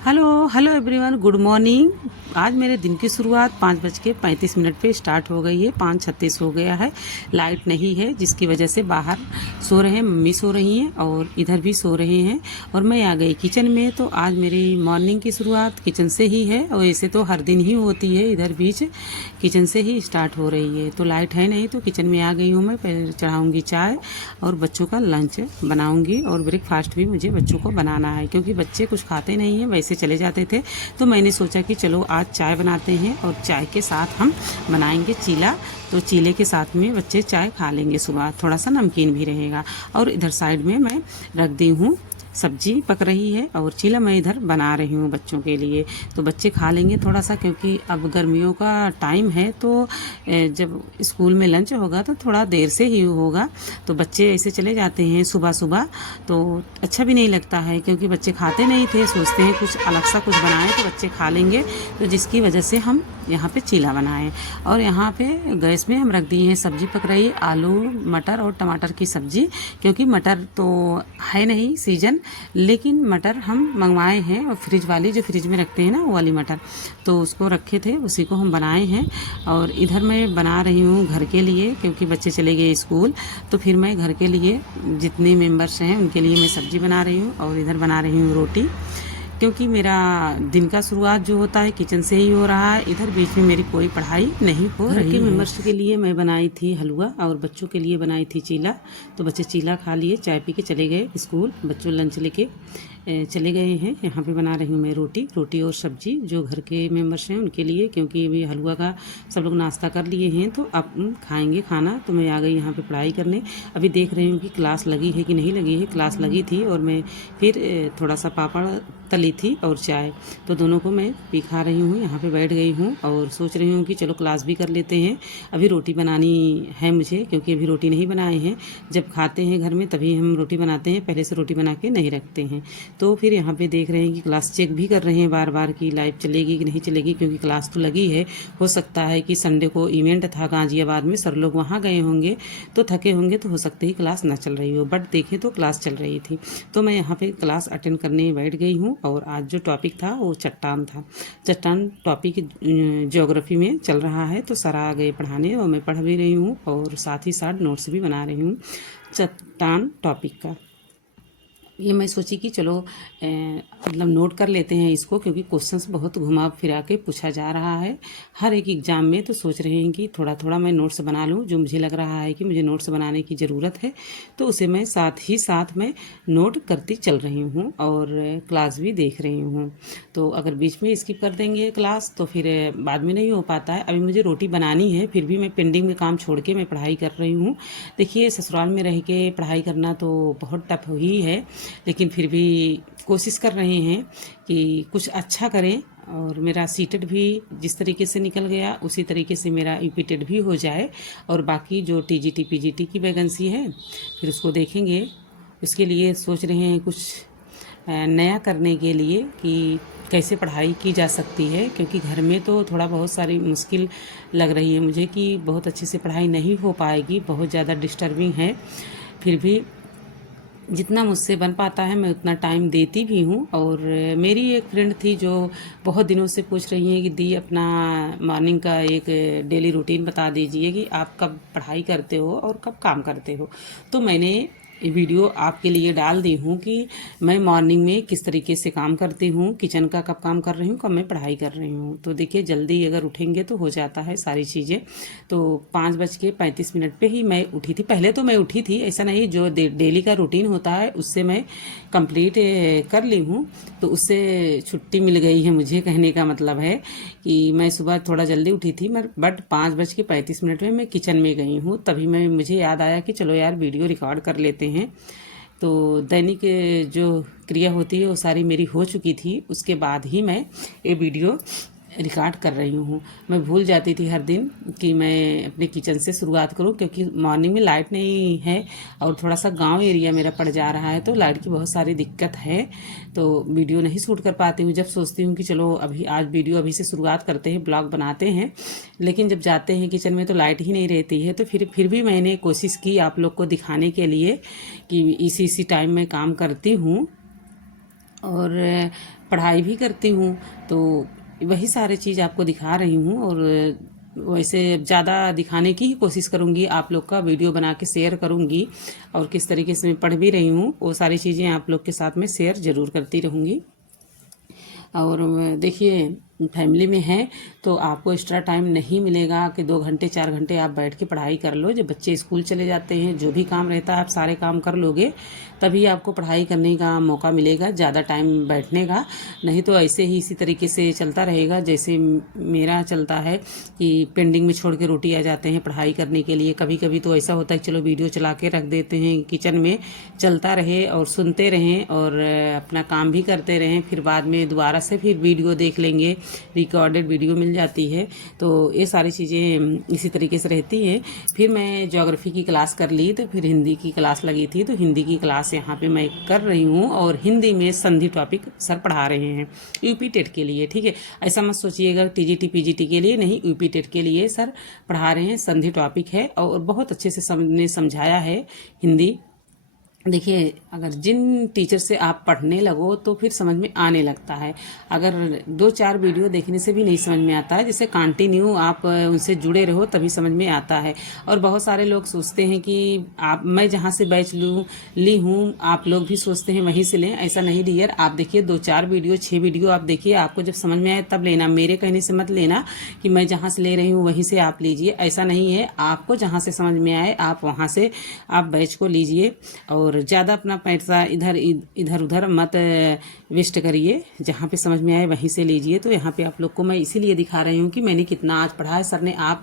Hello hello everyone, good morning. आज मेरे दिन की शुरुआत 5:35 पे स्टार्ट हो गई है। 5:36 हो गया है। लाइट नहीं है जिसकी वजह से बाहर सो रहे हैं, मम्मी सो रही हैं और इधर भी सो रहे हैं और मैं आ गई किचन में। तो आज मेरी मॉर्निंग की शुरुआत किचन से ही है और ऐसे तो हर दिन ही होती है, इधर बीच किचन से ही स्टार्ट हो रही है। तो लाइट है नहीं तो किचन में आ गई हूँ मैं। पहले चढ़ाऊँगी चाय और बच्चों का लंच बनाऊँगी और ब्रेकफास्ट भी मुझे बच्चों को बनाना है क्योंकि बच्चे कुछ खाते नहीं हैं, वैसे चले जाते थे। तो मैंने सोचा कि चलो आज चाय बनाते हैं और चाय के साथ हम बनाएंगे चीला। तो चीले के साथ में बच्चे चाय खा लेंगे, सुबह थोड़ा सा नमकीन भी रहेगा। और इधर साइड में मैं रख दी हूँ, सब्जी पक रही है और चीला मैं इधर बना रही हूँ बच्चों के लिए। तो बच्चे खा लेंगे थोड़ा सा, क्योंकि अब गर्मियों का टाइम है तो जब स्कूल में लंच होगा तो थोड़ा देर से ही होगा। तो बच्चे ऐसे चले जाते हैं सुबह सुबह, तो अच्छा भी नहीं लगता है क्योंकि बच्चे खाते नहीं थे। सोचते हैं कुछ अलग सा कुछ बनाएं तो बच्चे खा लेंगे, तो जिसकी वजह से हम यहाँ पे चीला बनाएं। और यहाँ पे गैस में हम रख दिए हैं, सब्जी पक रही है, आलू मटर और टमाटर की सब्जी। क्योंकि मटर तो है नहीं सीजन, लेकिन मटर हम मंगवाए हैं और फ्रिज वाली, जो फ्रिज में रखते हैं ना वो वाली मटर, तो उसको रखे थे, उसी को हम बनाए हैं। और इधर मैं बना रही हूँ घर के लिए क्योंकि बच्चे चले गए स्कूल। तो फिर मैं घर के लिए जितने मेंबर्स हैं उनके लिए मैं सब्जी बना रही हूँ और इधर बना रही हूँ रोटी, क्योंकि मेरा दिन का शुरुआत जो होता है किचन से ही हो रहा है। इधर बीच में मेरी कोई पढ़ाई नहीं हो रही है। घर के मेंबर्स के लिए मैं बनाई थी हलवा और बच्चों के लिए बनाई थी चीला। तो बच्चे चीला खा लिए, चाय पी के चले गए स्कूल। बच्चों लंच लेके चले गए हैं। यहाँ पे बना रही हूँ मैं रोटी और सब्जी जो घर के मेंबर्स हैं उनके लिए, क्योंकि अभी हलवा का सब लोग नाश्ता कर लिए हैं तो अब खाएंगे खाना। तो मैं आ गई यहाँ पे पढ़ाई करने। अभी देख रही हूँ कि क्लास लगी है कि नहीं लगी है। क्लास लगी थी और मैं फिर थोड़ा सा पापड़ तली थी और चाय, तो दोनों को मैं पी खा रही हूँ। यहाँ पे बैठ गई हूँ और सोच रही हूँ कि चलो क्लास भी कर लेते हैं। अभी रोटी बनानी है मुझे क्योंकि अभी रोटी नहीं बनाए हैं। जब खाते हैं घर में तभी हम रोटी बनाते हैं, पहले से रोटी बना के नहीं रखते हैं। तो फिर यहाँ पे देख रहे हैं कि क्लास चेक भी कर रहे हैं बार बार कि लाइव चलेगी कि नहीं चलेगी, क्योंकि क्लास तो लगी है। हो सकता है कि संडे को इवेंट था गाजियाबाद में, सर लोग वहाँ गए होंगे तो थके होंगे, तो हो सकता है क्लास ना चल रही हो, बट देखें तो क्लास चल रही थी। तो मैं यहाँ पे क्लास अटेंड करने बैठ गई हूँ। और आज जो टॉपिक था वो चट्टान था। चट्टान टॉपिक ज्योग्राफी में चल रहा है, तो सर आ गए पढ़ाने और मैं पढ़ भी रही हूँ और साथ ही साथ नोट्स भी बना रही हूँ चट्टान टॉपिक का। ये मैं सोची कि चलो मतलब नोट कर लेते हैं इसको, क्योंकि क्वेश्चंस बहुत घुमा फिरा के पूछा जा रहा है हर एक एग्ज़ाम में। तो सोच रहे हैं कि थोड़ा थोड़ा मैं नोट्स बना लूँ, जो मुझे लग रहा है कि मुझे नोट्स बनाने की ज़रूरत है, तो उसे मैं साथ ही साथ मैं नोट करती चल रही हूँ और क्लास भी देख रही हूँ। तो अगर बीच में स्किप कर देंगे क्लास तो फिर बाद में नहीं हो पाता है। अभी मुझे रोटी बनानी है, फिर भी मैं पेंडिंग में काम छोड़ के मैं पढ़ाई कर रही हूँ। देखिए, ससुराल में रह के पढ़ाई करना तो बहुत टफ ही है, लेकिन फिर भी कोशिश कर रहे हैं कि कुछ अच्छा करें। और मेरा सीटेट भी जिस तरीके से निकल गया उसी तरीके से मेरा यूपीटेट भी हो जाए। और बाकी जो टीजीटी पीजीटी की वैकेंसी है फिर उसको देखेंगे। उसके लिए सोच रहे हैं कुछ नया करने के लिए कि कैसे पढ़ाई की जा सकती है, क्योंकि घर में तो थोड़ा बहुत सारी मुश्किल लग रही है मुझे कि बहुत अच्छे से पढ़ाई नहीं हो पाएगी, बहुत ज़्यादा डिस्टर्बिंग है। फिर भी जितना मुझसे बन पाता है मैं उतना टाइम देती भी हूँ। और मेरी एक फ्रेंड थी जो बहुत दिनों से पूछ रही हैं कि दी अपना मॉर्निंग का एक डेली रूटीन बता दीजिए कि आप कब पढ़ाई करते हो और कब काम करते हो। तो मैंने वीडियो आपके लिए डाल दी हूँ कि मैं मॉर्निंग में किस तरीके से काम करती हूँ, किचन का कब काम कर रही हूँ, कब मैं पढ़ाई कर रही हूँ। तो देखिए, जल्दी अगर उठेंगे तो हो जाता है सारी चीज़ें। तो 5:35 पे ही मैं उठी थी। पहले तो मैं उठी थी, ऐसा नहीं, जो डेली का रूटीन होता है उससे मैं कंप्लीट कर ली हूँ। तो उससे छुट्टी मिल गई है मुझे, कहने का मतलब है कि मैं सुबह थोड़ा जल्दी उठी थी, बट 5:35 में मैं किचन में गई हूँ। तभी मुझे याद आया कि चलो यार वीडियो रिकॉर्ड कर लेते हैं। तो दैनिक जो क्रिया होती है वो सारी मेरी हो चुकी थी, उसके बाद ही मैं ये वीडियो रिकॉर्ड कर रही हूँ। मैं भूल जाती थी हर दिन कि मैं अपने किचन से शुरुआत करूँ, क्योंकि मॉर्निंग में लाइट नहीं है और थोड़ा सा गांव एरिया मेरा पड़ जा रहा है, तो लाइट की बहुत सारी दिक्कत है। तो वीडियो नहीं शूट कर पाती हूँ। जब सोचती हूँ कि चलो अभी आज वीडियो अभी से शुरुआत करते हैं, ब्लॉग बनाते हैं, लेकिन जब जाते हैं किचन में तो लाइट ही नहीं रहती है। तो फिर भी मैंने कोशिश की आप लोग को दिखाने के लिए कि इसी टाइम में काम करती हूँ। और पढ़ाई भी करती हूँ। तो वही सारी चीज़ आपको दिखा रही हूँ, और वैसे ज़्यादा दिखाने की ही कोशिश करूँगी, आप लोग का वीडियो बना के शेयर करूँगी, और किस तरीके से मैं पढ़ भी रही हूँ वो सारी चीज़ें आप लोग के साथ में शेयर ज़रूर करती रहूँगी। और देखिए, फैमिली में है तो आपको एक्स्ट्रा टाइम नहीं मिलेगा कि 2 घंटे 4 घंटे आप बैठ के पढ़ाई कर लो। जब बच्चे स्कूल चले जाते हैं, जो भी काम रहता है आप सारे काम कर लोगे, तभी आपको पढ़ाई करने का मौका मिलेगा, ज़्यादा टाइम बैठने का। नहीं तो ऐसे ही इसी तरीके से चलता रहेगा जैसे मेरा चलता है कि पेंडिंग में छोड़ के रोटी आ जाते हैं पढ़ाई करने के लिए। कभी कभी तो ऐसा होता है चलो वीडियो चला के रख देते हैं, किचन में चलता रहे और सुनते रहें और अपना काम भी करते रहें, फिर बाद में दोबारा से फिर वीडियो देख लेंगे, रिकॉर्डेड वीडियो मिल जाती है। तो ये सारी चीज़ें इसी तरीके से रहती हैं। फिर मैं ज्योग्राफी की क्लास कर ली, तो फिर हिंदी की क्लास लगी थी, तो हिंदी की क्लास यहाँ पे मैं कर रही हूँ, और हिंदी में संधि टॉपिक सर पढ़ा रहे हैं यूपी टेट के लिए। ठीक है, ऐसा मत सोचिएगा टीजीटी पीजीटी के लिए नहीं, यूपी टेट के लिए सर पढ़ा रहे हैं। संधि टॉपिक है और बहुत अच्छे से ने समझाया है हिंदी। देखिए, अगर जिन टीचर से आप पढ़ने लगो तो फिर समझ में आने लगता है। अगर 2-4 वीडियो देखने से भी नहीं समझ में आता है, जैसे कंटिन्यू आप उनसे जुड़े रहो तभी समझ में आता है। और बहुत सारे लोग सोचते हैं कि मैं जहाँ से बैच ली हूँ, आप लोग भी सोचते हैं वहीं से लें। ऐसा नहीं डियर, आप देखिए 2-4 वीडियो 6 वीडियो आप देखिए, आपको जब समझ में आए तब लेना। मेरे कहने से मत लेना कि मैं जहाँ से ले रही हूँ वहीं से आप लीजिए, ऐसा नहीं है। आपको जहाँ से समझ में आए आप वहाँ से आप बैच को लीजिए, और ज़्यादा अपना पैसा इधर उधर मत वेस्ट करिए। जहाँ पे समझ में आए वहीं से लीजिए। तो यहाँ पे आप लोग को मैं इसीलिए दिखा रही हूँ कि मैंने कितना आज पढ़ा है, सर ने आप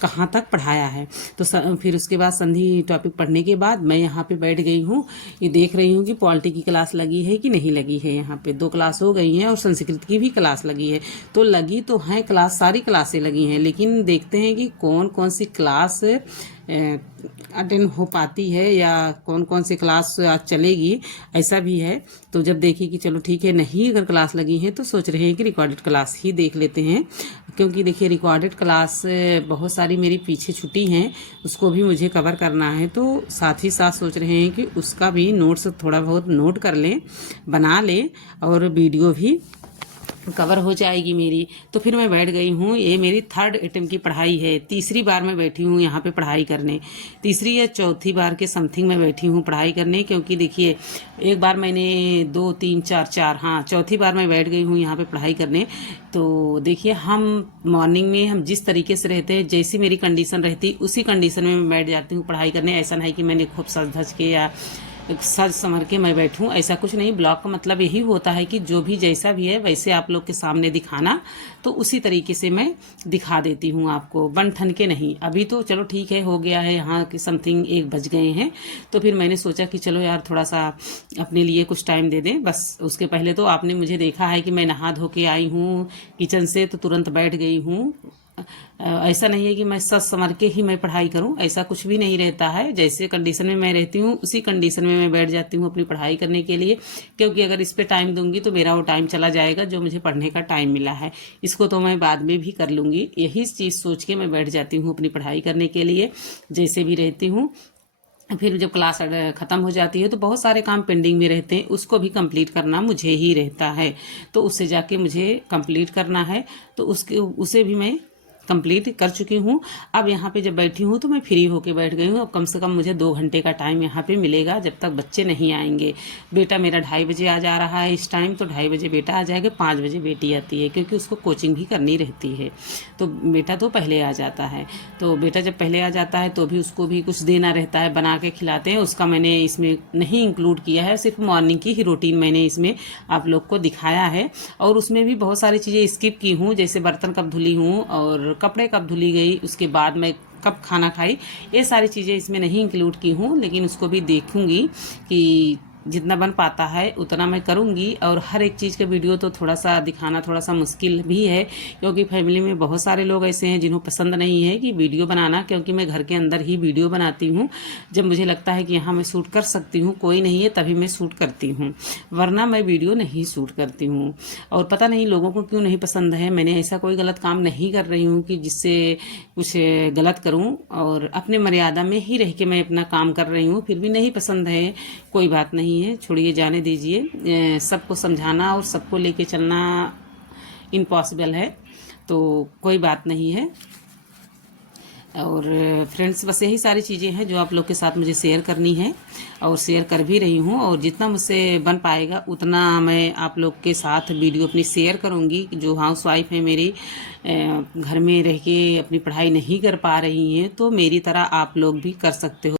कहाँ तक पढ़ाया है। तो फिर उसके बाद संधि टॉपिक पढ़ने के बाद मैं यहाँ पे बैठ गई हूँ, ये देख रही हूँ कि पॉलिटी की क्लास लगी है कि नहीं लगी है। यहाँ पे 2 क्लास हो गई हैं, और संस्कृत की भी क्लास लगी है। तो लगी तो है क्लास, सारी क्लासें लगी हैं, लेकिन देखते हैं कि कौन कौन सी क्लास अटेंड हो पाती है या कौन कौन सी क्लास आज चलेगी, ऐसा भी है। तो जब देखिए कि चलो ठीक है, नहीं अगर क्लास लगी है तो सोच रहे हैं कि रिकॉर्डेड क्लास ही देख लेते हैं, क्योंकि देखिए रिकॉर्डेड क्लास बहुत सारी मेरी पीछे छुट्टी हैं, उसको भी मुझे कवर करना है। तो साथ ही साथ सोच रहे हैं कि उसका भी नोट्स थोड़ा बहुत नोट कर लें, बना लें, और वीडियो भी कवर हो जाएगी मेरी। तो फिर मैं बैठ गई हूँ। ये मेरी 3rd अटेम्प्ट की पढ़ाई है, तीसरी बार मैं बैठी हूँ यहाँ पे पढ़ाई करने, तीसरी या चौथी बार के समथिंग मैं बैठी हूँ पढ़ाई करने। क्योंकि देखिए, एक बार मैंने 2 3 4 4 हाँ चौथी बार मैं बैठ गई हूँ यहाँ पे पढ़ाई करने। तो देखिए, हम मॉर्निंग में हम जिस तरीके से रहते हैं, जैसी मेरी कंडीशन रहती उसी कंडीशन में मैं बैठ जाती हूँ पढ़ाई करने। ऐसा नहीं कि मैंने खूब सज धज के या सज संवर के मैं बैठूं, ऐसा कुछ नहीं। ब्लॉग का मतलब यही होता है कि जो भी जैसा भी है वैसे आप लोग के सामने दिखाना, तो उसी तरीके से मैं दिखा देती हूँ आपको, बन ठन के नहीं। अभी तो चलो ठीक है, हो गया है यहाँ के समथिंग 1 बज गए हैं, तो फिर मैंने सोचा कि चलो यार थोड़ा सा अपने लिए कुछ टाइम दे दें। बस उसके पहले तो आपने मुझे देखा है कि मैं नहा धो के आई हूँ किचन से, तो तुरंत बैठ गई हूँ। ऐसा नहीं है कि मैं सच संवर के ही मैं पढ़ाई करूं, ऐसा कुछ भी नहीं रहता है। जैसे कंडीशन में मैं रहती हूं उसी कंडीशन में मैं बैठ जाती हूं अपनी पढ़ाई करने के लिए। क्योंकि अगर इस पे टाइम दूंगी तो मेरा वो टाइम चला जाएगा जो मुझे पढ़ने का टाइम मिला है, इसको तो मैं बाद में भी कर लूंगी। यही चीज़ सोच के मैं बैठ जाती हूँ अपनी पढ़ाई करने के लिए, जैसे भी रहती हूँ। फिर जब क्लास ख़त्म हो जाती है तो बहुत सारे काम पेंडिंग में रहते हैं, उसको भी कंप्लीट करना मुझे ही रहता है। तो उससे जाके मुझे कंप्लीट करना है, तो उसे भी मैं कंप्लीट कर चुकी हूँ। अब यहाँ पे जब बैठी हूँ तो मैं फ्री होके बैठ गई हूँ। अब कम से कम मुझे 2 घंटे का टाइम यहाँ पे मिलेगा, जब तक बच्चे नहीं आएंगे। बेटा मेरा 2:30 बजे आ जा रहा है इस टाइम, तो 2:30 बजे बेटा आ जाएगा, 5 बजे बेटी आती है, क्योंकि उसको कोचिंग भी करनी रहती है। तो बेटा तो पहले आ जाता है। तो बेटा जब पहले आ जाता है तो भी उसको भी कुछ देना रहता है, बना के खिलाते हैं। उसका मैंने इसमें नहीं इंक्लूड किया है, सिर्फ मॉर्निंग की ही रूटीन मैंने इसमें आप लोग को दिखाया है। और उसमें भी बहुत सारी चीज़ें स्किप की हूँ, जैसे बर्तन कब धुली हूँ और कपड़े कब धुली गई, उसके बाद मैं कब खाना खाई, ये सारी चीज़ें इसमें नहीं इंक्लूड की हूँ। लेकिन उसको भी देखूंगी कि जितना बन पाता है उतना मैं करूँगी। और हर एक चीज़ का वीडियो तो थोड़ा सा दिखाना थोड़ा सा मुश्किल भी है, क्योंकि फैमिली में बहुत सारे लोग ऐसे हैं जिन्हों पसंद नहीं है कि वीडियो बनाना, क्योंकि मैं घर के अंदर ही वीडियो बनाती हूँ। जब मुझे लगता है कि यहाँ मैं शूट कर सकती हूँ, कोई नहीं है, तभी मैं शूट करती हूँ, वरना मैं वीडियो नहीं शूट करती हूँ। और पता नहीं लोगों को क्यों नहीं पसंद है। मैंने ऐसा कोई गलत काम नहीं कर रही हूँ कि जिससे कुछ गलत करूँ, और अपने मर्यादा में ही रह के मैं अपना काम कर रही हूँ, फिर भी नहीं पसंद है, कोई बात नहीं नहीं है, छोड़िए जाने दीजिए। सबको समझाना और सबको लेके चलना इम्पॉसिबल है, तो कोई बात नहीं है। और फ्रेंड्स, बस यही सारी चीज़ें हैं जो आप लोग के साथ मुझे शेयर करनी है और शेयर कर भी रही हूँ। और जितना मुझसे बन पाएगा उतना मैं आप लोग के साथ वीडियो अपनी शेयर करूँगी। जो हाउस वाइफ है मेरी, घर में रह के अपनी पढ़ाई नहीं कर पा रही हैं, तो मेरी तरह आप लोग भी कर सकते हो।